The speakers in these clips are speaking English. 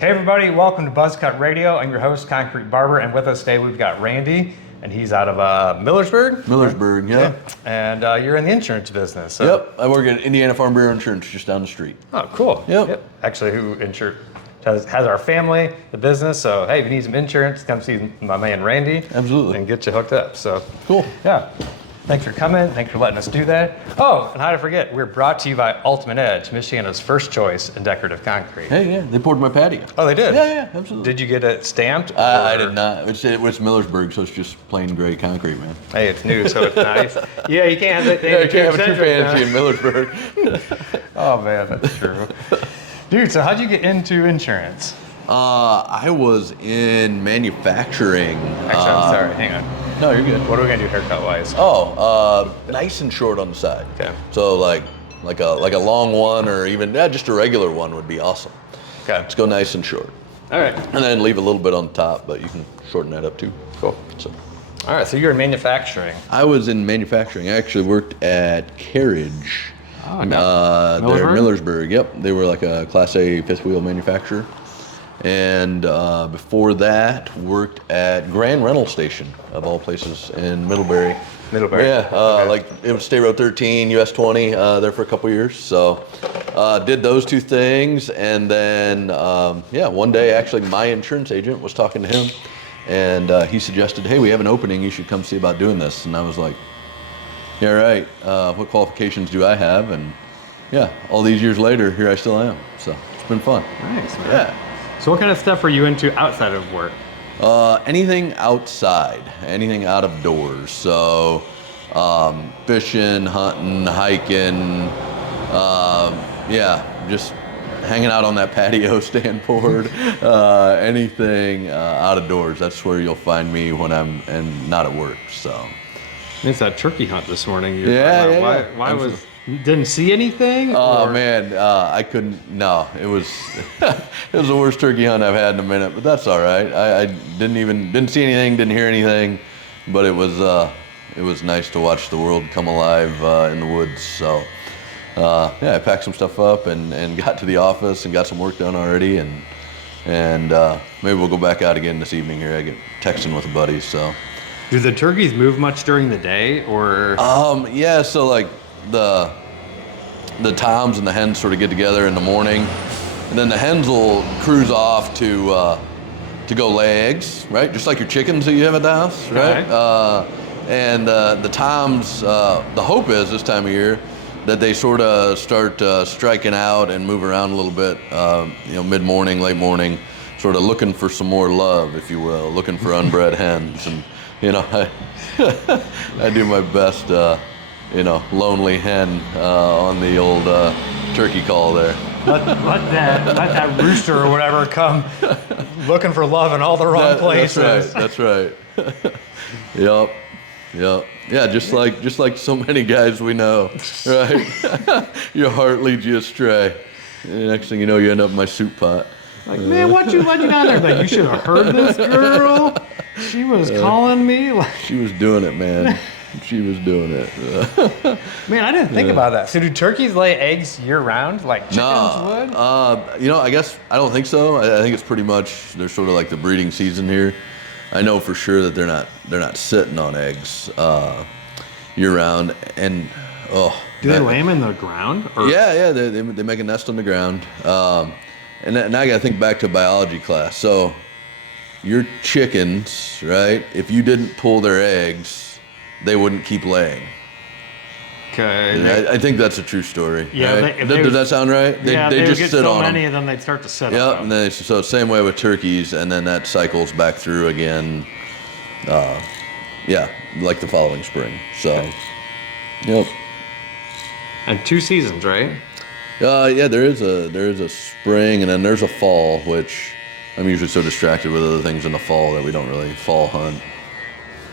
Hey everybody, welcome to BuzzKut Radio. I'm your host, Concrete Barber, and with us today we've got Randy, and he's out of Millersburg? Millersburg, yeah. And you're in the insurance business. So. Yep, I work at Indiana Farm Bureau Insurance just down the street. Oh, cool. Yep. Actually, who has our family, the business, so hey, if you need some insurance, come see my man Randy. Absolutely. And get you hooked up, so. Cool. Yeah. Thanks for coming. Thanks for letting us do that. Oh, and how to forget, we're brought to you by Ultimate Edge, Michiana's first choice in decorative concrete. Hey, yeah, they poured my patio. Oh, they did? Yeah, absolutely. Did you get it stamped? I did not. It's Millersburg, so it's just plain gray concrete, man. Hey, it's new, so it's nice. Yeah, you can't have it. You can't have it too fancy in Millersburg. Oh, man, that's true. Dude, so how'd you get into insurance? I was in manufacturing. Actually, I'm sorry, hang on. No, you're good. What are we gonna do haircut-wise? Nice and short on the side. Okay. So like a long one, or even just a regular one would be awesome. Okay. Let's go nice and short. All right. And then leave a little bit on the top, but you can shorten that up too. Cool. So. All right, so you're in manufacturing. I was in manufacturing. I actually worked at Carriage. Oh, they're in Millersburg. Yep, they were like a Class A fifth wheel manufacturer. And before that, worked at Grand Rental Station, of all places, in Middlebury. Middlebury. Yeah, Okay. like it was State Road 13, US 20, there for a couple years. So did those two things. And then, one day, actually, my insurance agent was talking to him. And he suggested, hey, we have an opening. You should come see about doing this. And I was like, yeah, right. What qualifications do I have? And yeah, all these years later, here I still am. So it's been fun. Nice, man. Yeah. So what kind of stuff are you into outside of work? Anything outside, anything out of doors. So fishing, hunting, hiking, just hanging out on that patio stand board, anything out of doors. That's where you'll find me when I'm not at work. So. It's that turkey hunt this morning. Why didn't see anything? Oh man, I couldn't. No, it was it was the worst turkey hunt I've had in a minute. But that's all right. I didn't see anything, didn't hear anything. But it was nice to watch the world come alive in the woods. So I packed some stuff up and got to the office and got some work done already. And maybe we'll go back out again this evening here. I get texting with a buddy. So. Do the turkeys move much during the day, or? Yeah. So like. The toms and the hens sort of get together in the morning, and then the hens will cruise off to go lay eggs, right? Just like your chickens that you have at the house, right? And the toms, the hope is this time of year that they sort of start striking out and move around a little bit, mid-morning, late morning, sort of looking for some more love, if you will, looking for unbred hens. And I do my best. Lonely hen on the old turkey call there. Let that rooster or whatever come looking for love in all the wrong places. That's right. Yep. Yeah, just like so many guys we know, right? Your heart leads you astray. And next thing you know, you end up in my soup pot. Like, man, what you down there? Like, you should have heard this girl. She was calling me. She was doing it, man. She was doing it. Man, I didn't think about that. So do turkeys lay eggs year-round, like chickens would? I guess I don't think so. I think it's pretty much, they're sort of like the breeding season here. I know for sure that they're not sitting on eggs year-round. And do they lay them in the ground? Or? Yeah, they make a nest on the ground. And now I got to think back to biology class. So your chickens, right? If you didn't pull their eggs, they wouldn't keep laying. Okay. I think that's a true story. Yeah. Right? Does that sound right? They just get sit so on many them. of them, they'd start to sit Yep. on them. And so same way with turkeys, and then that cycles back through again. Like the following spring. So, Yep. And 2 seasons, right? There is a spring, and then there's a fall, which I'm usually so distracted with other things in the fall that we don't really fall hunt.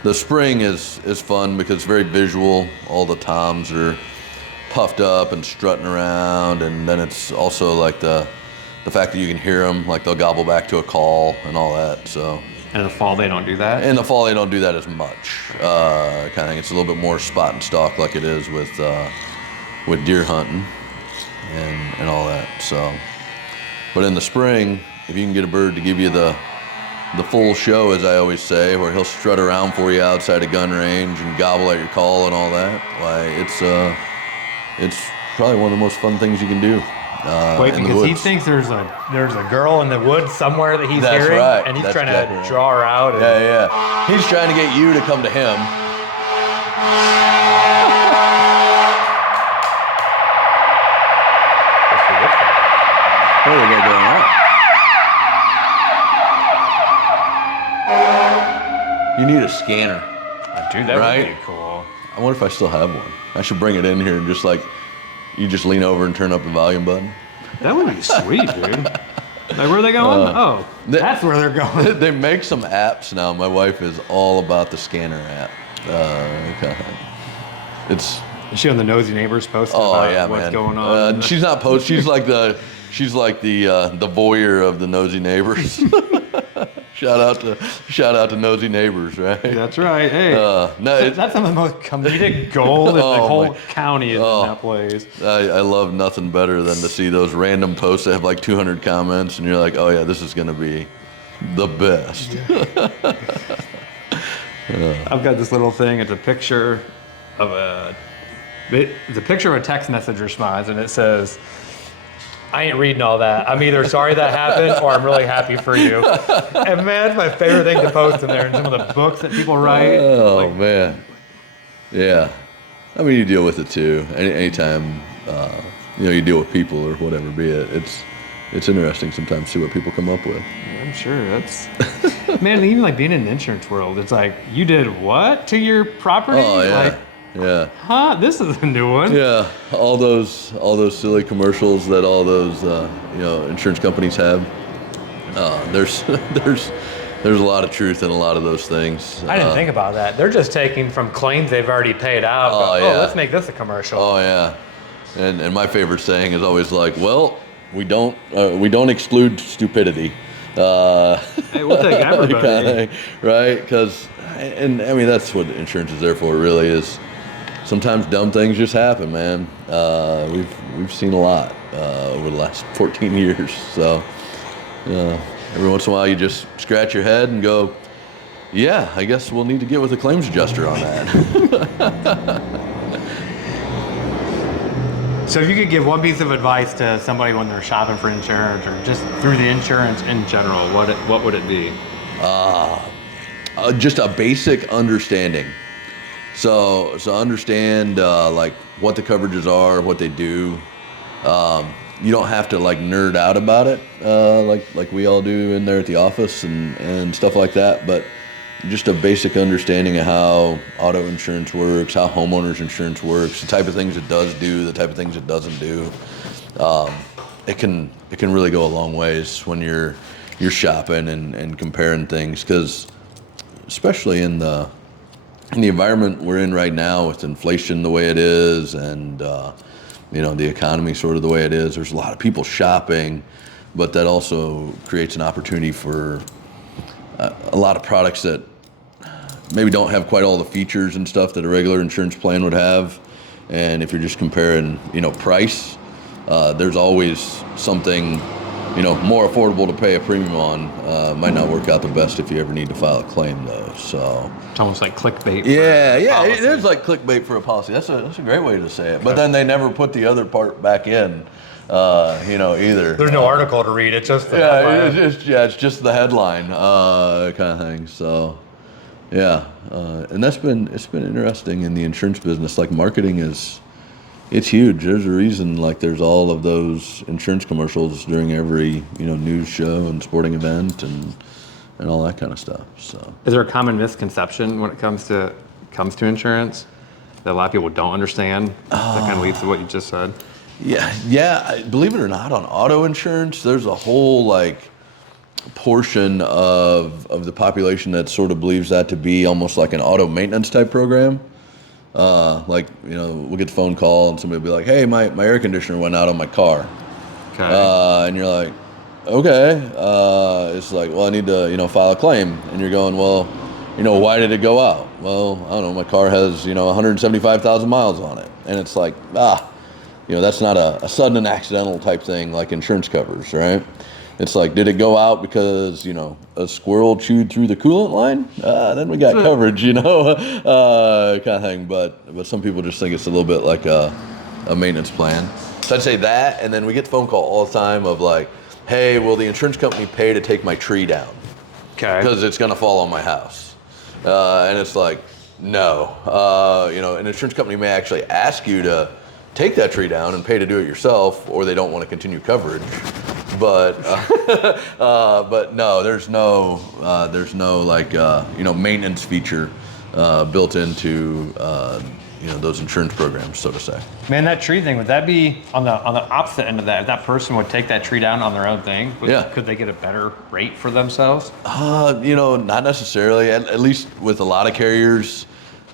The spring is fun because it's very visual. All the toms are puffed up and strutting around, and then it's also like the fact that you can hear them, like they'll gobble back to a call and all that. So. In the fall, they don't do that? In the fall, they don't do that as much. Kind of thing. It's a little bit more spot and stalk like it is with deer hunting and all that. So, but in the spring, if you can get a bird to give you the full show, as I always say, where he'll strut around for you outside a gun range and gobble at your call and all that, why it's probably one of the most fun things you can do. Wait, because he thinks there's a girl in the woods somewhere that he's hearing, right. and he's That's trying exactly to right. draw her out. Yeah. He's trying to get you to come to him. What do they got going on? You need a scanner. Dude, that right? would be cool. I wonder if I still have one. I should bring it in here and you just lean over and turn up the volume button. That would be sweet, dude. Like, where are they going? That's where they're going. They make some apps now. My wife is all about the scanner app. Is she on the Nosy Neighbors posting about what's going on? She's not post. She's like the voyeur of the Nosy Neighbors. Shout out to Nosy Neighbors, right? That's right. Hey, that's some of the most comedic gold in the whole county is in that place. I love nothing better than to see those random posts that have like 200 comments, and you're like, oh yeah, this is gonna be the best. I've got this little thing. It's a picture of a text message response, and it says, I ain't reading all that. I'm either sorry that happened or I'm really happy for you. And man, it's my favorite thing to post in there, and some of the books that people write. Oh man, yeah. I mean, you deal with it too. Anytime you deal with people or whatever, be it. It's interesting sometimes to see what people come up with. I'm sure that's man. Even like being in the insurance world, it's like you did what to your property? Oh yeah. Like, yeah. Huh? This is a new one. Yeah. All those silly commercials that all those insurance companies have. There's a lot of truth in a lot of those things. I didn't think about that. They're just taking from claims they've already paid out. Let's make this a commercial. Oh yeah. And my favorite saying is always like, well, we don't exclude stupidity. Hey, we'll take everybody. Kind of thing, right? Because, and I mean, that's what insurance is there for. Really, is sometimes dumb things just happen, man. We've seen a lot over the last 14 years. So every once in a while, you just scratch your head and go, yeah, I guess we'll need to get with a claims adjuster on that. So if you could give one piece of advice to somebody when they're shopping for insurance or just through the insurance in general, what would it be? Just a basic understanding. So understand like what the coverages are, what they do. You don't have to like nerd out about it like we all do in there at the office and stuff like that, but just a basic understanding of how auto insurance works, how homeowners insurance works, the type of things it does do, the type of things it doesn't do. It can really go a long ways when you're shopping and comparing things, because especially in the environment we're in right now with inflation the way it is and the economy sort of the way it is, there's a lot of people shopping, but that also creates an opportunity for a lot of products that maybe don't have quite all the features and stuff that a regular insurance plan would have. And if you're just comparing, price, there's always something, more affordable to pay a premium on. Might not work out the best if you ever need to file a claim though. So it's almost like clickbait. Yeah, it is like clickbait for a policy. That's a great way to say it. But then they never put the other part back in. Either. There's no article to read. It's just the headline. It's just the headline kind of thing. So, and it's been interesting in the insurance business. Like marketing it's huge. There's a reason like there's all of those insurance commercials during every news show and sporting event and all that kind of stuff. So, is there a common misconception when it comes to insurance that a lot of people don't understand? That kind of leads to what you just said. Yeah. Believe it or not, on auto insurance, there's a whole portion of the population that sort of believes that to be almost like an auto maintenance type program. We'll get the phone call and somebody will be like, "Hey, my air conditioner went out on my car." Okay. And you're like, "Okay." It's like, "Well, I need to file a claim," and you're going, "Well, why did it go out?" "Well, I don't know. My car has 175,000 miles on it," and it's like, that's not a sudden and accidental type thing like insurance covers, right? It's like, did it go out because, a squirrel chewed through the coolant line? Then we got coverage, kind of thing. But some people just think it's a little bit like a maintenance plan. So I'd say that, and then we get the phone call all the time of like, hey, will the insurance company pay to take my tree down? Okay. Because it's going to fall on my house. And it's like, no. An insurance company may actually ask you to take that tree down and pay to do it yourself, or they don't want to continue coverage. But no, there's no maintenance feature built into those insurance programs, so to say. Man, that tree thing, would that be on the opposite end of that? If that person would take that tree down on their own thing, could they get a better rate for themselves? Not necessarily. At least with a lot of carriers,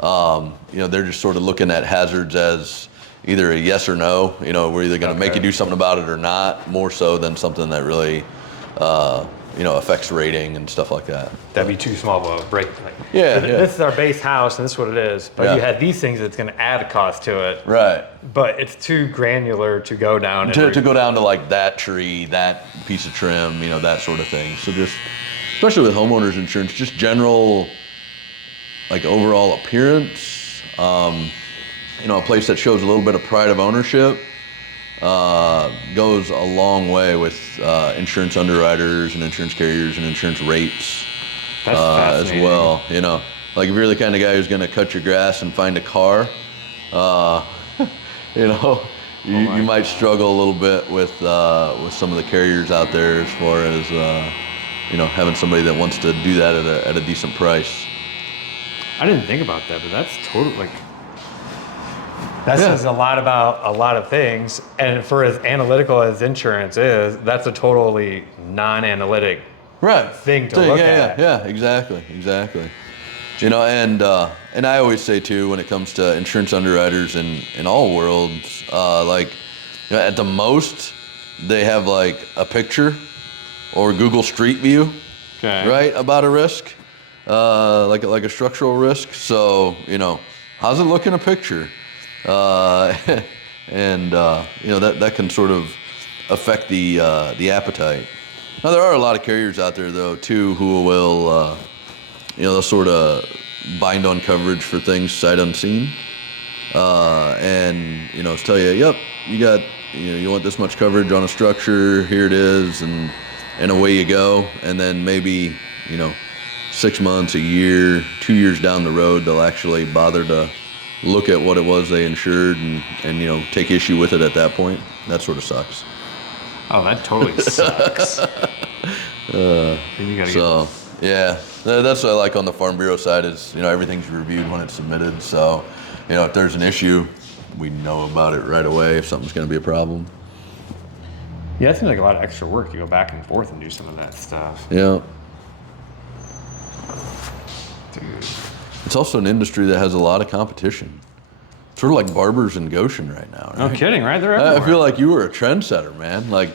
they're just sort of looking at hazards as either a yes or no. We're either going to make you do something about it or not, more so than something that really, affects rating and stuff like that. That'd be too small of a break. This is our base house, and this is what it is. But you had these things that's going to add a cost to it. Right. But it's too granular to go down. To go down to like that tree, that piece of trim, that sort of thing. So just, especially with homeowners insurance, just general, like overall appearance. A place that shows a little bit of pride of ownership goes a long way with insurance underwriters and insurance carriers and insurance rates as well. Like if you're the kind of guy who's going to cut your grass and find a car, you might struggle a little bit with some of the carriers out there as far as having somebody that wants to do that at a decent price. I didn't think about that, but that's totally that says a lot about a lot of things. And for as analytical as insurance is, that's a totally non-analytic thing to look at. Yeah, exactly. And I always say too, when it comes to insurance underwriters in all worlds, at the most, they have like a picture or Google Street View, right, about a risk, like a structural risk. So, how's it look in a picture? That can sort of affect the appetite. Now there are a lot of carriers out there though too who will they'll sort of bind on coverage for things sight unseen, and tell you, yep, you got you want this much coverage on a structure, here it is, and away you go. And then maybe 6 months, a year, 2 years down the road, they'll actually bother to look at what it was they insured and take issue with it at that point. That sort of sucks. Oh, that totally sucks. That's what I like on the Farm Bureau side is, everything's reviewed when it's submitted. So, if there's an issue, we know about it right away if something's going to be a problem. Yeah, it seems like a lot of extra work to go back and forth and do some of that stuff. Yeah. Dude. It's also an industry that has a lot of competition. Sort of like barbers in Goshen right now, right? No kidding, right? They're everywhere. I feel like you were a trendsetter, man. Like,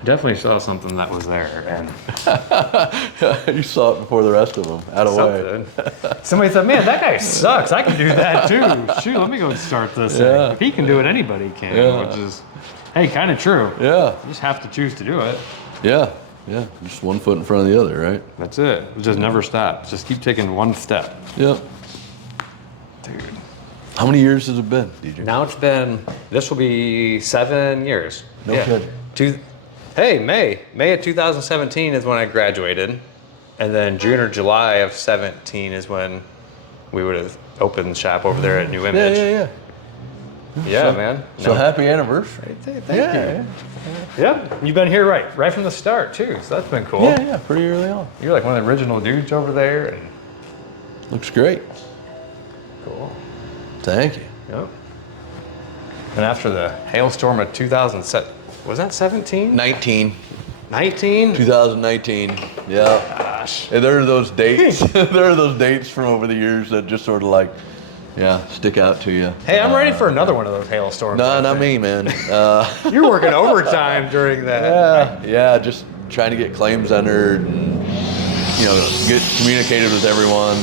I definitely saw something that was there, and you saw it before the rest of them. Out of way. Somebody said, "Man, that guy sucks. I can do that too. Shoot, let me go start this thing. If he can do it, anybody can." Which is, hey, kind of true. Yeah. You just have to choose to do it. Yeah. Just one foot in front of the other, right? That's it. Just never stop. Just keep taking one step. Yep. Dude. How many years has it been, DJ? Now this will be 7 years. No kidding. May of 2017 is when I graduated. And then June or July of 17 is when we would have opened shop over there at New Image. Yeah, man. So happy anniversary. Thank you. Yeah, you've been here right from the start too, so that's been cool. Yeah, pretty early on. You're like one of the original dudes over there. And looks great. Cool. Thank you. Yep. And after the hailstorm of 2007, was that 17? 19. 19? 2019. Yeah. Gosh. And there are those dates. There are those dates from over the years that just sort of like, stick out to you. Hey, I'm ready for another one of those hailstorms. No, not me, man. You're working overtime during that. Yeah, just trying to get claims entered and, get communicated with everyone.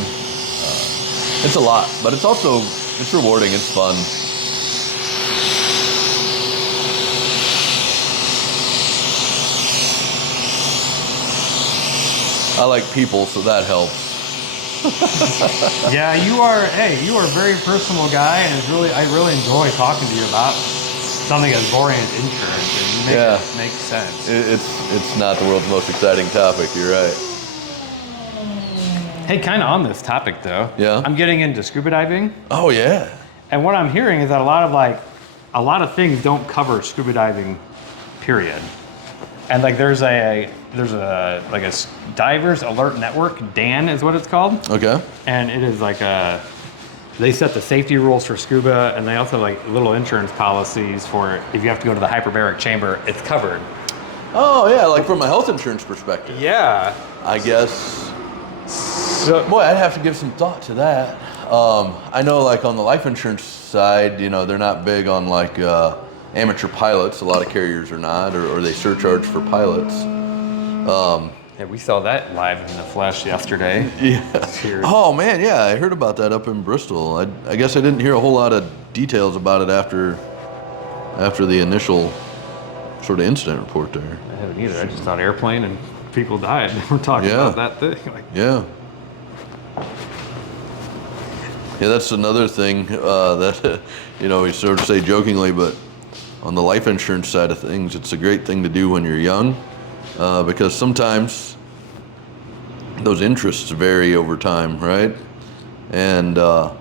It's a lot, but it's rewarding. It's fun. I like people, so that helps. Yeah, you are a very personal guy, and I really enjoy talking to you about something as boring as insurance, and you make it make sense. It's not the world's most exciting topic, you're right. Hey, kind of on this topic though. Yeah. I'm getting into scuba diving. Oh yeah. And what I'm hearing is that a lot of things don't cover scuba diving, period. And like there's a divers alert network, Dan is what it's called. Okay. And it is they set the safety rules for scuba, and they also have like little insurance policies for if you have to go to the hyperbaric chamber, it's covered. Oh yeah, like from a health insurance perspective. Yeah. I guess. So, Boy, I'd have to give some thought to that. I know like on the life insurance side, they're not big on like amateur pilots. A lot of carriers are not, or they surcharge for pilots. yeah, we saw that live in the flesh yesterday. Yeah. Oh man, yeah, I heard about that up in Bristol. I guess I didn't hear a whole lot of details about it after the initial sort of incident report there. I haven't either. I just thought airplane and people died. We're talking about that thing. Yeah. Yeah, that's another thing that we sort of say jokingly, but on the life insurance side of things, it's a great thing to do when you're young, because sometimes those interests vary over time, right? And a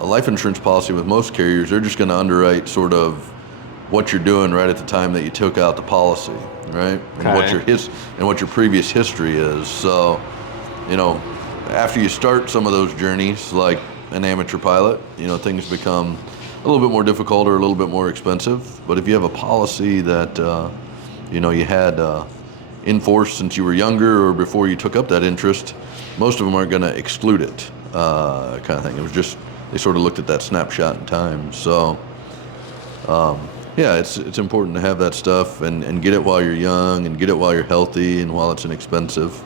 life insurance policy with most carriers, they're just going to underwrite sort of what you're doing right at the time that you took out the policy, right? Okay. And what your previous history is. So, after you start some of those journeys, like an amateur pilot, things become a little bit more difficult or a little bit more expensive. But if you have a policy that you had in force since you were younger or before you took up that interest, most of them aren't going to exclude it, kind of thing. It was just they sort of looked at that snapshot in time. So yeah, it's important to have that stuff and get it while you're young and get it while you're healthy and while it's inexpensive.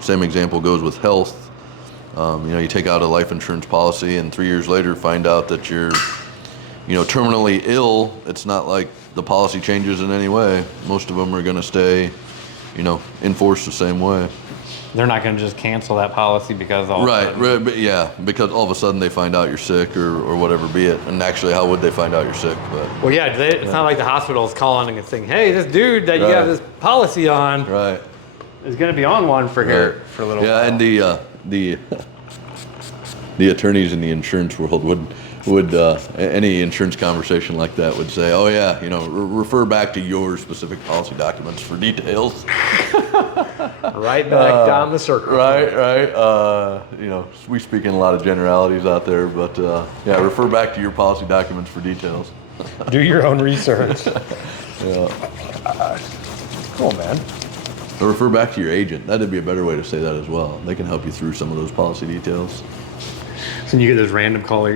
Same example goes with health. You take out a life insurance policy and 3 years later find out that you're, terminally ill. It's not like the policy changes in any way. Most of them are going to stay, in force the same way. They're not going to just cancel that policy because all right, but yeah, because all of a sudden they find out you're sick or whatever be it. And actually, how would they find out you're sick? But well, yeah, it's not like the hospital is calling and saying, "Hey, this dude that you have this policy on, is going to be on one for here for a little while." Yeah, and the attorneys in the insurance world would any insurance conversation like that would say, "Oh yeah, refer back to your specific policy documents for details." Right back down the circle. Right. We speak in a lot of generalities out there, but refer back to your policy documents for details. Do your own research. Yeah. Cool, man. Or refer back to your agent. That'd be a better way to say that as well. They can help you through some of those policy details. So you get this random call,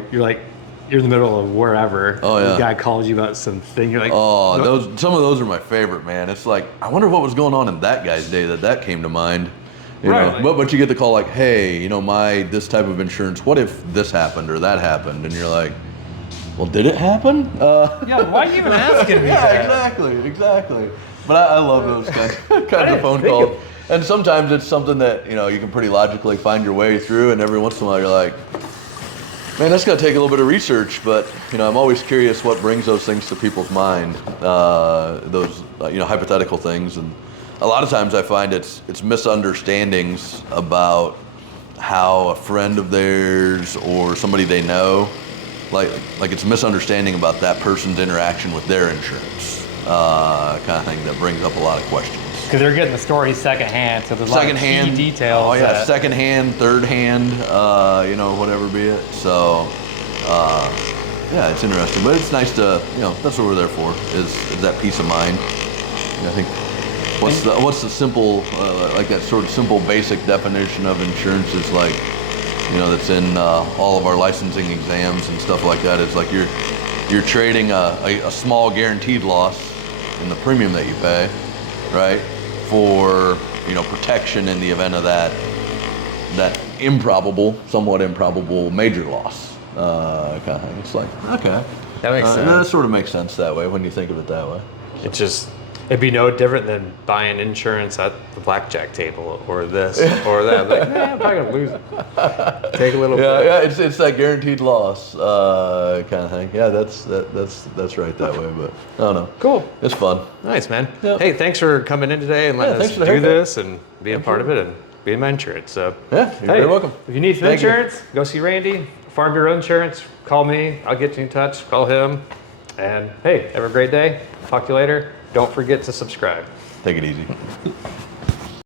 you're in the middle of wherever. Oh yeah. The guy calls you about something. You're like, some of those are my favorite, man. It's like, I wonder what was going on in that guy's day that came to mind. You know, but you get the call like, hey, my this type of insurance. What if this happened or that happened? And you're like, well, did it happen? Yeah. Why are you even asking me? Yeah, exactly. But I love those kinds of phone calls. And sometimes it's something that you can pretty logically find your way through. And every once in a while, you're like, man, that's going to take a little bit of research, but I'm always curious what brings those things to people's mind, those hypothetical things, and a lot of times I find it's misunderstandings about how a friend of theirs or somebody they know, like it's a misunderstanding about that person's interaction with their insurance, kind of thing that brings up a lot of questions. Because they're getting the story secondhand, so there's a lot of key details. Oh yeah, secondhand, third hand, whatever be it. So, yeah, it's interesting, but it's nice to, that's what we're there for, is that peace of mind. I think what's the simple, like that sort of simple basic definition of insurance is like, that's in all of our licensing exams and stuff like that. It's like you're trading a small guaranteed loss in the premium that you pay, right? For protection in the event of that somewhat improbable major loss, kind of thing. It's like, okay, that makes sense. That sort of makes sense that way when you think of it that way. It just It'd be no different than buying insurance at the blackjack table or this or that. Like, I'm probably gonna lose it. Take a little bit. Yeah, it's that guaranteed loss kind of thing. Yeah, that's right that way. But I don't know. Cool. It's fun. Nice, man. Yep. Hey, thanks for coming in today and letting us thanks for do the haircut. this and being a part of it and being my insurance. So Yeah, you're very welcome. If you need some Thank you. insurance, go see Randy. Farm Bureau Insurance. Call me. I'll get you in touch. Call him. And hey, have a great day. Talk to you later. Don't forget to subscribe. Take it easy.